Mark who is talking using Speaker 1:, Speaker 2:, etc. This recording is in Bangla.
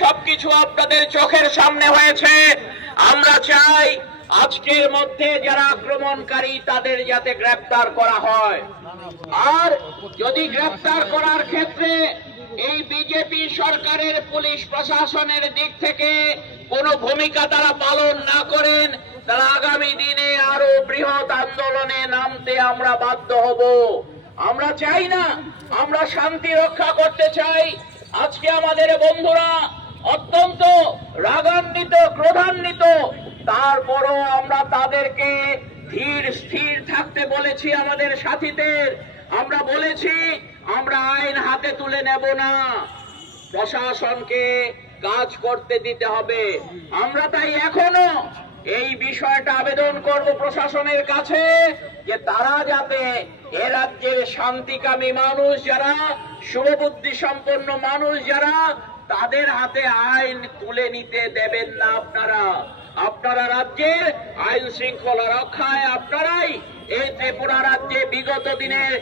Speaker 1: সবকিছু আপনাদের চোখের সামনে হয়েছে। আমরা চাই আজকের মধ্যে যারা আক্রমণকারী, তাদের যাতে গ্রেপ্তার করা হয়। আর যদি গ্রেপ্তার করার ক্ষেত্রে এই বিজেপি সরকারের পুলিশ প্রশাসনের দিক থেকে কোনো ভূমিকা তারা পালন না করেন, তারা আগামী দিনে আরও বৃহৎ আন্দোলনে নামতে আমরা বাধ্য হব। আমরা চাই না, আমরা শান্তি রক্ষা করতে চাই। আজকে আমাদের বন্ধুরা ক্রোধান্বিত তারপরও আমরা তাদেরকে ধীর, স্থির থাকতে বলেছি আমাদের সাথীদের। আমরা বলেছি, আমরা আইন হাতে তুলে নেব না। প্রশাসনকে কাজ করতে দিতে হবে। আমরা তাই এখনও এই বিষয়টা আবেদন করব প্রশাসনের কাছে যে তারা যাতে এ রাজ্যের শান্তিকামী মানুষ যারা, শুভবুদ্ধি সম্পন্ন মানুষ যারা তাদের হাতে আইন তুলে নিতে দেবেন না আপনারা। আপনারা রাজ্যের আইন শৃঙ্খলা রক্ষায় আপনারাই এই ত্রিপুরা রাজ্যে বিগত দিনের